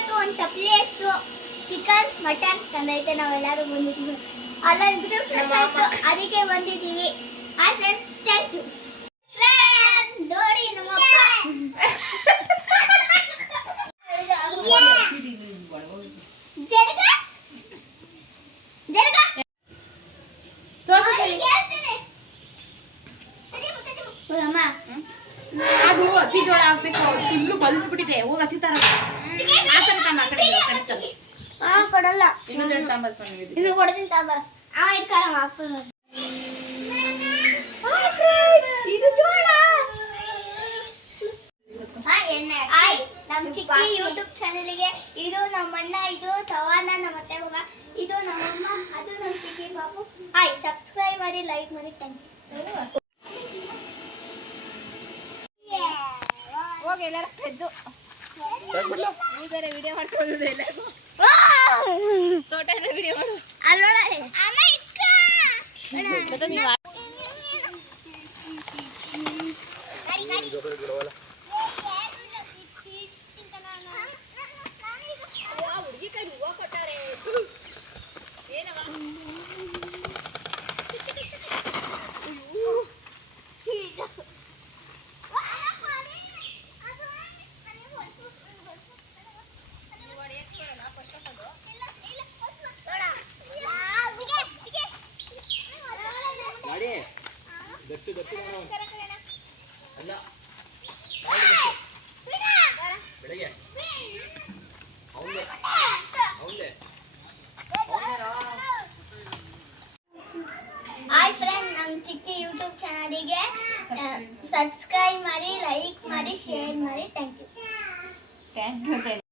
ಇವತ್ತು ಒಂದು ತಪ್ಪಲೆ ಹೆಸರು ಚಿಕನ್ ಮಟನ್ ತಂದೈತೆ. ನಾವೆಲ್ಲರೂ ಬಂದಿದ್ದೀವಿ, ಅಲ್ಲ ಇದ್ರೆ ಫ್ರೆಶ್ ಆಯ್ತು, ಅದಕ್ಕೆ ಬಂದಿದ್ದೀವಿ. Hi friends, thank you. ನೋಡಿ ನಮ್ಮಪ್ಪ ಜರಗ ಜರಗ ಅದು ಹಸಿ ಜೋಳ ಹಾಕ್ಬೇಕು. ಫುಲ್ಲು ಬಲ್ತ್ ಬಿಟ್ಟಿದೆ. ಹೋಗಿ ಹಸಿ ತರ ಕೊಡಲ್ಲ. ಇನ್ನು ಕೊಡ್ತೀನಿ ತಾಂಬ. ಇಟ್ಕೊಳ್ಳ ಇದು ಜೋಳ. ನಮ್ಮ ಚಿಕ್ಕಿ ಯೂಟ್ಯೂಬ್ ಚಾನಲ್ಗೆ ಇದು ನಮ್ಮಣ್ಣ, ಇದು ತವಾನ, ನಮ್ಮ ಅತ್ತೆ ಮಗ, ಇದು ನಮ್ಮಮ್ಮ, ಅದು ನಮ್ಮ ಚಿಕ್ಕಿ ಬಾಬು. ಹಾಯ್, ಸಬ್ಸ್ಕ್ರೈಬ್ ಮಾಡಿ, ಲೈಕ್ ಮಾಡಿ, ಥ್ಯಾಂಕ್ ಯು. ಹೋಗಿ ಎಲ್ಲಾರ ಎದ್ದು ಬೇರೆ ವಿಡಿಯೋ ಮಾಡ್ಕೊಳ್ಳೋದು ಎಲ್ಲರಿಗೂ. ತೋಟದ ವಿಡಿಯೋ ಮಾಡು. ಅಲ್ಲೋಡ ಹುಡುಗಿ ಕೈ ಹೂವು ಕೊಟ್ಟಾರೆ. ಹಾಯ್ ಫ್ರೆಂಡ್, ನಮ್ಮ ಚಿಕ್ಕಿ ಯೂಟ್ಯೂಬ್ ಚಾನಲಿಗೆ ಸಬ್ಸ್ಕ್ರೈಬ್ ಮಾಡಿ, ಲೈಕ್ ಮಾಡಿ, ಶೇರ್ ಮಾಡಿ, ಥ್ಯಾಂಕ್ ಯು.